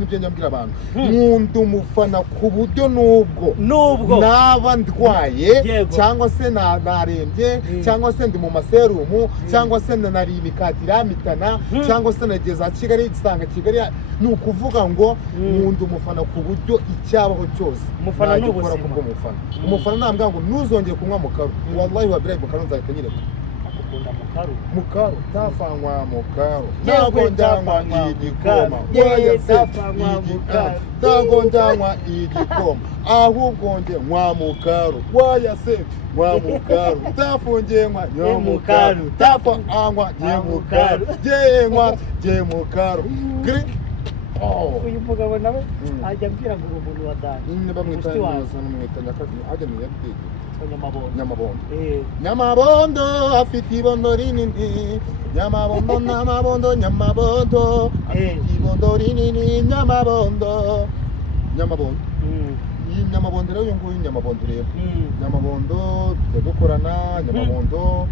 n'ibyo nyabwira abantu nkunda umufana ku buryo nubwo naba ndwaye cyangwa se narembye cyangwa se ndi mu maserumu cyangwa se nari imikati iramitana cyangwa se nageze a Kigali gisanga Kigali ni ukuvuga ngo nkunda umufana ku buryo icyabaho cyose umufana ni ubuzima umufana nambwa ngo ntuzongeye kunywa mukaru wallahi wa bilahi mukaru nzahita nyireka mukaru tafanywa mukaru ntabwo njyanywa igikoma ntabwo njyanywa igikoma ahubwo nge nywa mukaru wayase nywa mukaru tafungiye nywa mukaru tafanywa mukaru je mukaru uyu mugabo nawe ajya ambwira ngo umuntu wa Dani bamwita nyakabiri ajya mu yabwiye Nyamabondo afite ibondo rinini Nyamabondo afite ibondo rinini Nyamabondo iyi Nyamabondo rero nguyu Nyamabondo rero Nyamabondo dukorana Nyamabondo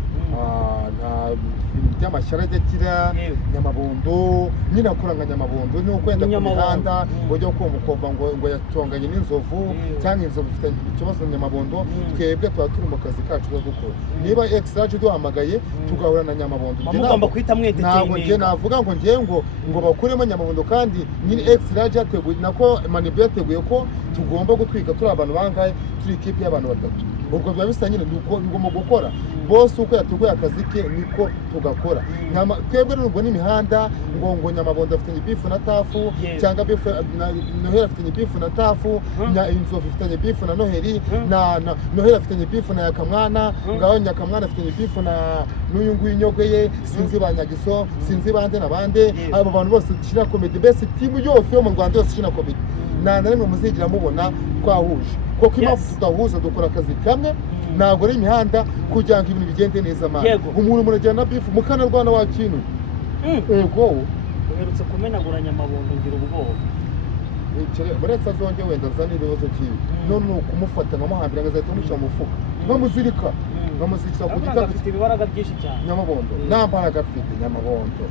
by'amashyara ajya Nyamabondo nyine akoranga Nyamabondo ni ukwenda ku mihanda ujya kumva ngo yatonganye n'inzovu cyangwa inzovu ifite ikibazo Nyamabondo twebwe tuba turi mu kazi kacu zo gukora niba extraje duhamagaye tugahura na Nyamabondo mugomba kwita mwete ntabwo ngiye navuga ngo ngiye ngo bakuremo Nyamabondo kandi nyine extraje yateguye nako manibyo yateguye ko tugomba gutwika turi abantu bangahe turi ikipe y'abantu batatu ubwo biba bisa nyine ngomba gukora bose uko yateguye akazi ke niko tugakora twebwe n'ubwo n'imihanda ngo Nyamabondo afite bifu na tafu cyangwa bifu Noheli afite bifu na tafu inzovu ifite bifu na Noheli na Noheli afite bifu na Yakamwana ngaho Nyakamwana afite bifu na n'uyu nguyu Nyogeye sinzi ba Nyagiso sinzi bande na bande abo bantu bose kina comedy best team yose yo mu Rwanda yose kina comedy na rimwe muzigira mubona twahuje kuko impamvu tudahuza dukora akazi kamwe ntabwo ari imihanda kugira ngo ibintu bigende neza mani umuntu murajyana bifu mukanarwana wa kintu ego uherutse kumenagura Nyamabondo ngira ubwoba buretse azonge wenda zana ibibazo cy'ibi none ni ukumufata nkamuhambira ngazahita umushyira mu mufuka nkamuzirika ku gitabo afite ibibaraga byinshi cyane Nyamabondo nta mbaraga afite Nyamabondo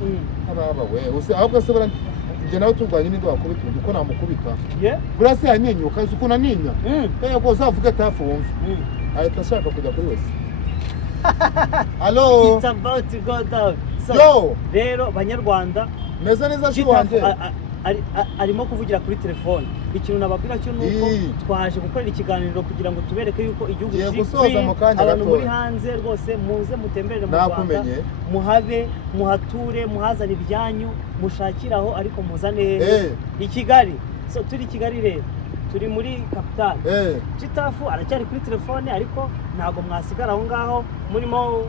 ababa we ahubwo se njye nawe turwanye n'indi wakubita undi uko namukubita buriya se yanyenyuka uzi ukuntu aninya yego uzavuga atafu wumve ahita ashaka kujya kuri wese Hello it's about to go down so rero banyarwanda meze neza cyo wanjye arimo kuvugira kuri telefone ikintu nababwira cyo nuko twaje gukorera ikiganiro kugira ngo tubereke yuko igihugu kiri abantu muri hanze rwose muze mutemberere mu Rwanda muhabe muhature muhazana ibyanyu mushakiraho ariko muzane i Kigali so turi Kigali rero turi muri capital Gitafu aracyari kuri telefone ariko ntago mwasigara aho ngaho murimo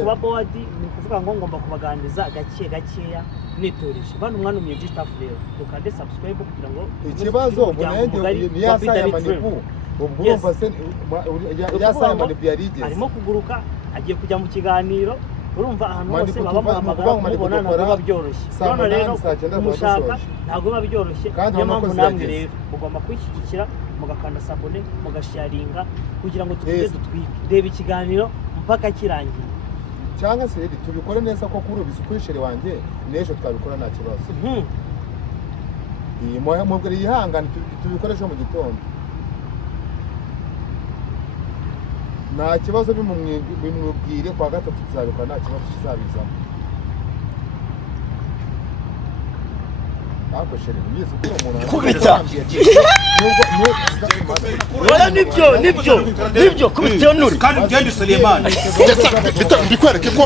kuba board ni kuvuga ngo ngomba kubaganiriza gakeya niturije bano mwana umye Gitafu rero ukande subscribe kugira ngo ikibazo ubunenge ni yasaya manipu ubwo urumva se yasaya manipu yarigeze arimo kuguruka agiye kujya mu kiganiro urumva ahantu hose baba bahamagara mubona ntabwo biba byoroshye none rero umushaka ntabwo biba byoroshye niyo mpamvu namwe rero mugomba kwishyigikira mugakanda sabone mugasharinga kugira ngo tugende dutwike reba ikiganiro mpaka kirangiye cyangwa se tubikore neza ko kuri ubizi kuri shere wanjye n'ejo twabikora nta kibazo iyi mubwira yihangane tubikoreshe mu gitondo nta kibazo bimubwire kwa gatatu tuzabikora nta kibazo kizabizamo akoshere ngize ko umuntu kubita nibyo kubita nuri kandi ugende Suleiman bikwereke ko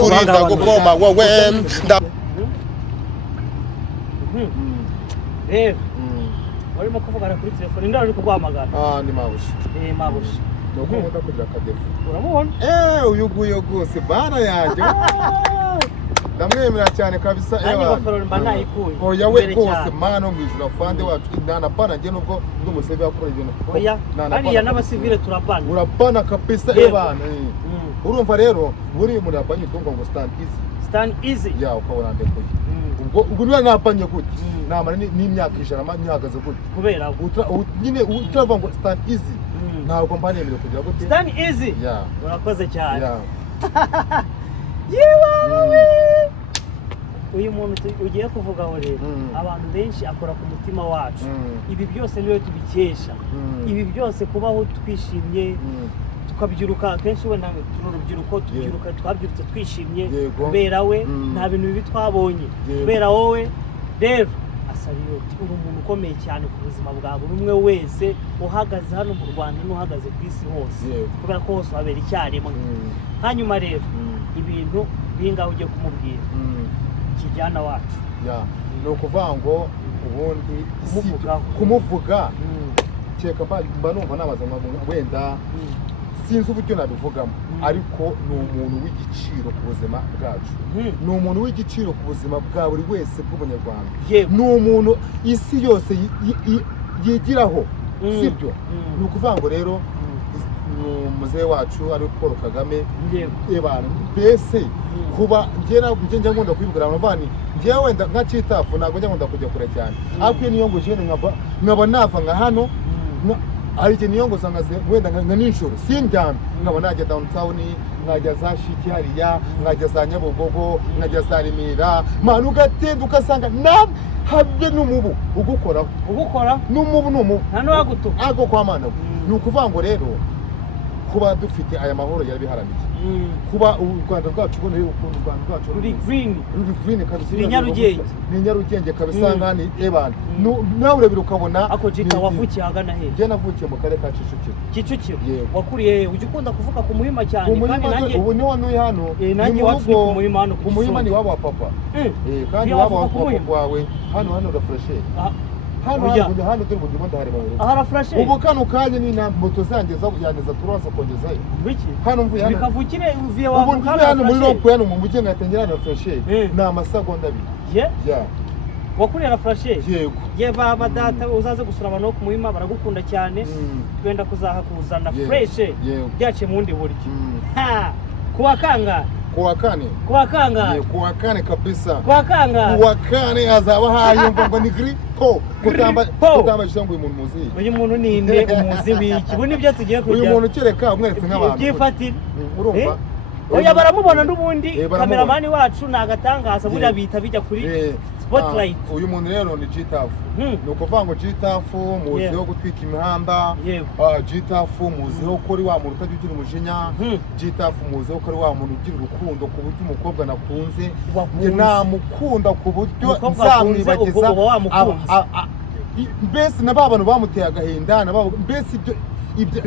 kurinda gukoma wowe warimo kuvugana kuri telefone ndari kuguhamagara ni mabushi mabushi nuko nkunda kugira akadefu uramubona uyu nguyu rwose bana yanjye ndamwemera cyane kabisa oya we rwose mana mu ijuru afande wacu ntanapana njye nubwo ndi umuseve yakora ibintu oya hariya n'abasivile turapana urapana kabisa bana urumva rero buri umuntu yapanye tungo ngo stand easy ya ukabona ndekuye ubwo niba napanye gute namara n'imyaka 100 ntihagaze gute kubera nyine utavuga ngo stand easy ntabwo mbanemere kugira gute stand easy urakoze cyane yewe uyu muntu ugiye kuvugaho rero abantu benshi akora ku mutima wacu ibi byose niwe tubikesha ibi byose kubaho twishimye tukabyiruka kenshi wenda turi urubyiruko tubyiruka twabyirutse twishimye kubera we nta bintu bibi twabonye kubera wowe rero Asariyoti uri umuntu ukomeye cyane ku buzima bwa buri umwe wese uhagaze hano mu Rwanda n'uhagaze ku isi hose kubera ko hose habera icyarimwe hanyuma rero ibintu bingaho ugiye kumubwira kijyana wacu ni ukuvuga ngo ubundi kumuvuga cyeka mba numva nabaza wenda sinzi uburyo nabivugamo ariko ni umuntu w'igiciro ku buzima bwacu ni umuntu w'igiciro ku buzima bwa buri wese bw'umunyarwanda ni umuntu isi yose yigiraho sibyo ni ukuvuga ngo rero umuzehe wacu ari Paul Kagame mbese kuba njye nkunda kwibwira abantu bani njyewe wenda nka Chitafu ntabwo njya nkunda kujya kure cyane ariko niyo ngo jene nkaba nava nka hano hari ikintu niyo ngo sangaze wenda nka nijoro sindyamye nkaba najya downtown nkajya za Shiki hariya nkajya za Nyabugogo nkajya za Remera manu ugatinda ugasanga habe n'umubu ugukora n'umubu nta n'uwagutu ago kwa mana ni ukuvuga ngo rero kuba dufite aya mahoro yarabiharaniye kuba u Rwanda rwacu ubona ukuntu u Rwanda rwacu ruri green kabisa ni Nyarugenge kabisa nkani ebana nawe urebera ukabona ako Jita wavukiye hagana he je navukiye mu karere ka Kicukiro wakuriye uje ukunda kuvuga ku muhima cyane kandi nanjye ubu ni wanuye hano nanjye wacu ku muhima hano ku muhima ni wabo wa papa kandi wabo wa papa wawe hano refresher hano turi mu gimondo harimo refresher ubu kano kanya ni na moto zanjye zagujyaneza turaza kongezayo biki hano mvuye hano bikavukire uvuye wa ubu hano muri rompo hano mu mujyi ngatengera na refresher ni amasegonda abiri wakuriye refresher yego baba data uzaze gusura abantu ku muhima baragukunda cyane twenda kuzahakuzana fresh byace mu ndi buryo kuwa kane kabisa kuwa kane azaba hayumva ngo ni gripo kutamba cyangwa uyu muntu muzi uyu muntu ni inde umuzi wiki bu nibyo tugiye kujya uyu muntu kereka umweretse nk'abantu byifatira urumva oya baramubona n'ubundi kameramani wacu nagatangaza buriya bita bijya kuri spotlight uyu muntu rero ni Chitafu ni ukuvuga ngo Chitafu muziho gutwika imihanda Chitafu muziho ko ari wa muntu utagira ugira umujinya Chitafu muziho ko ari wa muntu ugira urukundo ku buryo umukobwa nakunze namukunda ku buryo nzamwibagiza mbese na ba bantu bamuteye agahinda mbese ibyo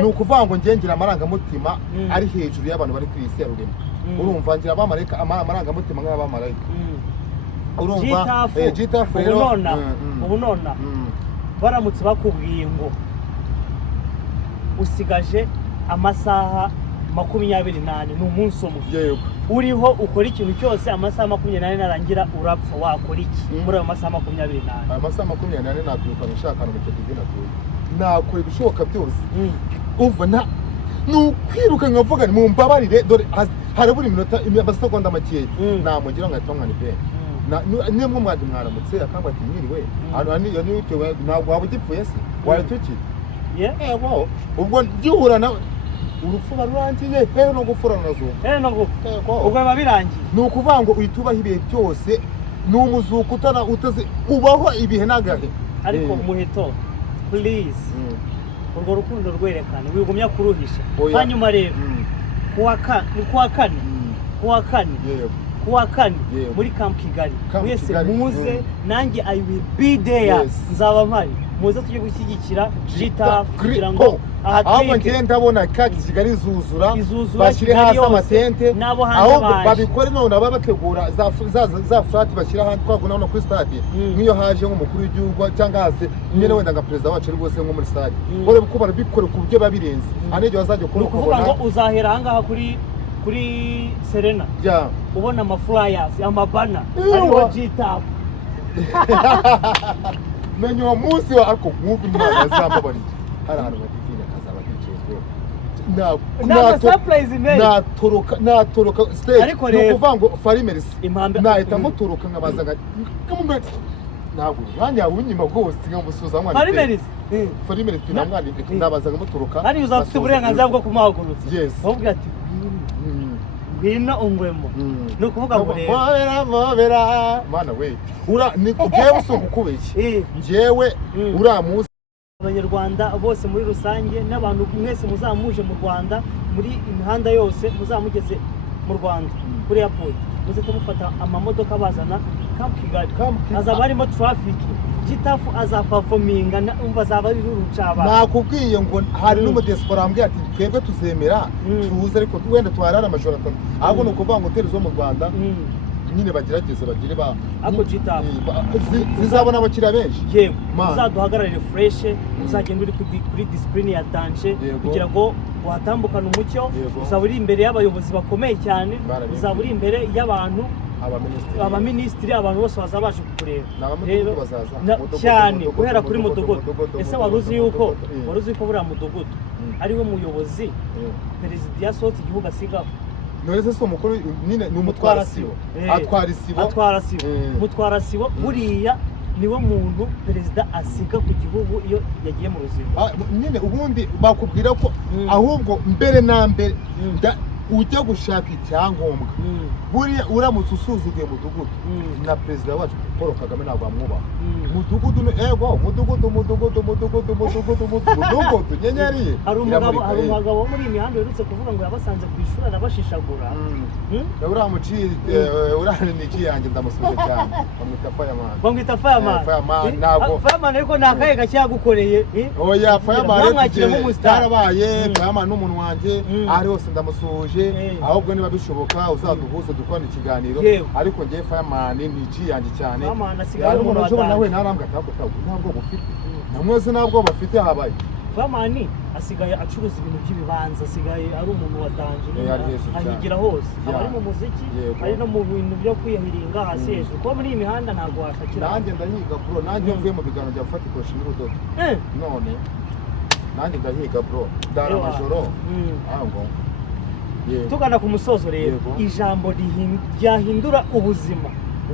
ni ukuvuga ngo ngira amarangamutima ari hejuru y'abantu bari kuri isi ya rurema urumva ngira abamarayika amarangamutima nk'abamarayika urumva Chitafu rero ubu nona baramutse bakubwiye ngo usigaje amasaha 28 ni umunsi umwe uriho ukora ikintu cyose amasaha 28 narangira urapfa wakora iki muri ayo masaha 28 amasaha 28 nakwiruka nshaka mu cyo nakora ibishoboka byose umva nukwiruka nkavuga mu mbabarire dore harabura iminota amasegonda makeya namugira ngo atongane pe nimwe mwaramutse akamba ati mwiriwe ntabwo waba ugipfuye se waratuki yego ubwo gihura nawe urupfu barurangiye no gufura nazuka no ubwo biba birangiye ni ukuvuga ngo uhitubaho ibihe byose ni umuzuko utaze ubaho ibihe n'agahe ariko umuheto please urwo rukundo rwerekana wigumya kuruhisha hanyuma rero kuwa kane muri Camp Kigali mwese muze nanjye I will be there nzaba mpari muze tujye gushyigikira Chitafu kugira ngo ahubwo njye ndabona kati Kigali zuzura bashyire hasi amatente ahubwo babikore none baba bategura za flat bashyira hanze twaguna no kuri stade nk'iyo haje nk'umukuru w'igihugu cyangwa haze nyene wenda nga president wacu ari bose nko muri stade bore ko barabikore ku buryo babirenze anejo bazajya kuvuga ngo uzahera ahangaha kuri Serena ubona ama flyers amabana ariho Chitafu menyo uwo munsi wa ariko mwumva imana yazambabari hari ahantu badifina kazaba hicezwe natoroka stage no kuvuga ngo Farimeris nahita muturuka nkabaza ntabwo mwanya w'inyuma rwose nkamusuza mwana Farimeris tunamwana nabaza nkamuturuka hari uzafite uburenganzira bwo kumuhagurutsa yes ubwo ati ngwino ungwemo ni ukuvuga ngo rero mobera mana we njyewe si ukukubeshya njyewe uramuzi abanyarwanda bose muri rusange n'abantu mwese muzamuje mu Rwanda muri imihanda yose muzamugeze mu Rwanda kuri airport muze kumufata amamodoka bazana Camp Kigali azaba harimo traffic Gitafu azaperforminga umva azaba ari rurucaba nakubwiye ngo hari n'umudespora ambwiye ati twebwe tuzemera tuze ariko wenda twarara amajoro 3 ahubwo nukuvuga ngo hoteli zo mu Rwanda nyine bagerageze bagire ba ako Gitafu zizabona abakiriya benshi yego uzaduhagararire fresh uzagenda uri kuri discipline ya danger kugira ngo watambukana umucyo uzaba uri imbere y'abayobozi bakomeye cyane uzaba uri imbere y'abantu abaminisitiri abantu bose bazabasha kukureba rero cyane guhera kuri mudugudu ese waruzi yuko buriya mudugudu ariwe muyobozi perezida yasohotse igihugu asigaho none se umukuru nyine ni umutwara sibo atwara sibo umutwara sibo buriya niwe muntu perezida asiga ku gihugu iyo yagiye mu ruzinduko nyine ubundi bakubwira ko ahubwo mbere na mbere ujya gushaka icyangombwa buriya uramutse usuzuguye mudugudu na perezida wacu Paul Kagame ntabwo amwubaha mudugudu nyenyeri hari umugabo wo muri iyi mihanda yerutse kuvuga ngo yabasanze ku ishuri arabashishagura uriya yanjye ndamusuje cyane bamwita Fireman ntabwo Fireman ariko ni akahe gake yagukoreye oya Fireman yarabaye Fireman n'umuntu wanjye ahari hose ndamusuje ahubwo niba bishoboka uzaduhuze dukorana ikiganiro ariko ngiye Fireman ni iki yanjye cyane hari umuntu wajobona nawe ntarambwa ntabwo bufite namwese ntabwo bafite habaye Fireman asigaye acuruza ibintu by'ibibanza asigaye ari umuntu wa danger ahigira hose ari mu muziki ari no mu bintu byo kwihiringa hasi hejuru kuko muri iyi mihanda ntabwo washakira nanjye ndahiga bro nanjye mvuye mu biganiro bya Fati Koshi n'urudodo none nanjye ndahiga bro dara majoro ahongo tugana ku musozo rero ijambo ryahindura ubuzima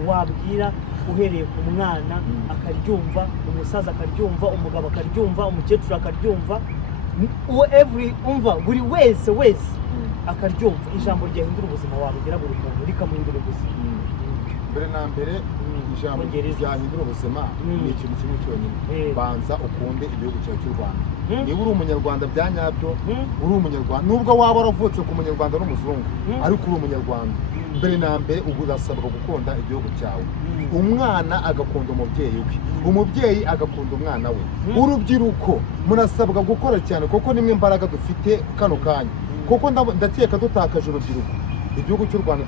wabwira uhereye ku mwana akaryumva umusaza akaryumva umugabo akaryumva umukecuru akaryumva buri wese akaryumva ijambo ryahindura ubuzima wabwira buri muntu rikamuhindura ubuzima mbere na mbere ijambo ryahindura ubuzima ni ikintu kimwe cyonyine banza ukunde igihugu cyawe cy'u Rwanda niba uri umunyarwanda bya nyabyo uri umunyarwanda nubwo waba waravutse ku munyarwanda n'umuzungu ariko uri umunyarwanda mbere na mbere ubu urasabwa gukunda igihugu cyawe umwana agakunda umubyeyi we umubyeyi agakunda umwana we urubyiruko murasabwa gukora cyane kuko nimwe imbaraga dufite kano kanya kuko ndakeka dutakaje urubyiruko igihugu cy'u Rwanda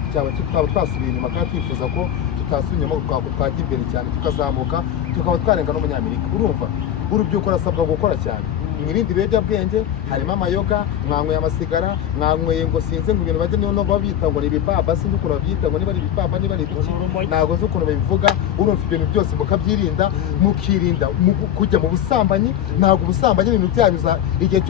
twaba twasubiye inyuma kandi twifuza ko tutasubira inyuma twajya imbere cyane tukazamuka tukaba twarenga n'umunyamerika urumva urubyiruko rurasabwa gukora cyane mwirinde ibiyobyabwenge harimo amayoga mwanyweye amasigara mwanyweye ngo sinze ngo ibintu bajye niyo babita ngo ni ibipapa sinzi ukuntu babyita ngo niba ari ibipapa niba ari ibiki ntabwo nzi ukuntu babivuga urumva ibintu byose mukabyirinda mukirinda kujya mu busambanyi ntabwo ubusambanyi ibintu byabiza igihe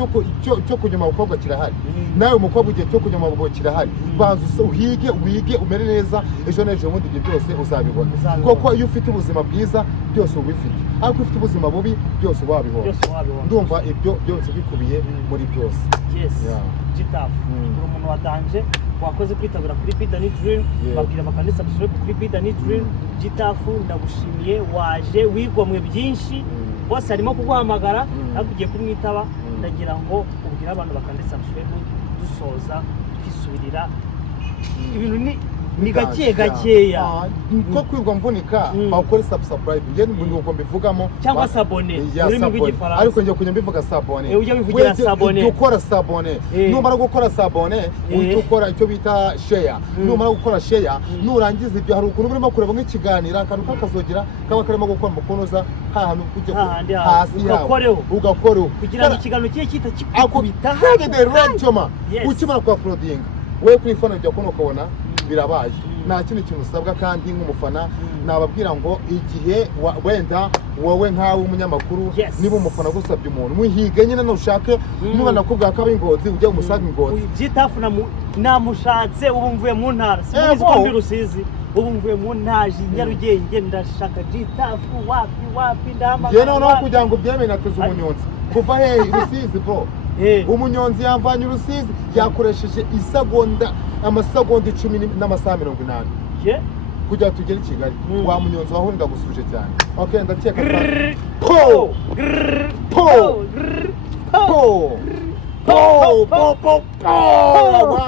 cyo kujya mu bakobwa kirahari nawe umukobwa igihe cyo kujya mu bagabo kirahari banza uhige wige umere neza ejo n'ejo bundi ibyo byose uzabibona kuko iyo ufite ubuzima bwiza byose ubifite ariko ufite ubuzima bubi byose wabibona ndumva ibyo byose bikubiye muri byose Gitafu uri umuntu wa danger wakoze kwitabira kuri Bidani Dream babwira bakande subscribe kuri Bidani Dream Gitafu ndagushimiye waje wigomwe byinshi bose harimo kuguhamagara ariko ugiye kumwitaba ndagira ngo ubwire abantu bakande subscribe dusoza twisubirira ibintu ni gakeya ko kwirwa mvunika bakore subscribe nge nuko mbivugamo cyangwa sabone urimo rw'igifaransa ariko ngiye kunya mbivuga sabone ujye bivugira sabone dukora sabone numara gukora sabone ukora icyo bita share numara gukora share nurangiza ibyo hari ukuntu urimo kureba nk'ikiganiro akantu kakazogira kaba karimo gukora mukunoza hahantu kujya hasi ugakoreho kugira ngo ikiganiro kiye kita kikubita hagede rantoma ukimara kwa uploading we kuri phone ujya kuno ukabona birabaye nta kindi kintu usabwa kandi nk'umufana nababwira ngo igihe wenda wowe nkawe umunyamakuru niba umufana gusabye umuntu muhige nyine nushake niba nakubwira ko ab'ingozi ujya umusaga ingozi Gitafu namushatse ubu mvuye mu ntara sinzi ko ndi Rusizi ubu mvuye mu ntaji Nyarugenge ndashaka Gitafu wapi ndamagana njye noneho kugira ngo byemeye nateze umunyonzi kuva Rusizi bro umunyonzi yamvanye Rusizi yakoresheje isagonda amasegonda 10 n'amasaha 80 ye kugira tugere i Kigali. Wa munyonzi waho ndagusuje cyane. Okay, ndakeka po po po po po po po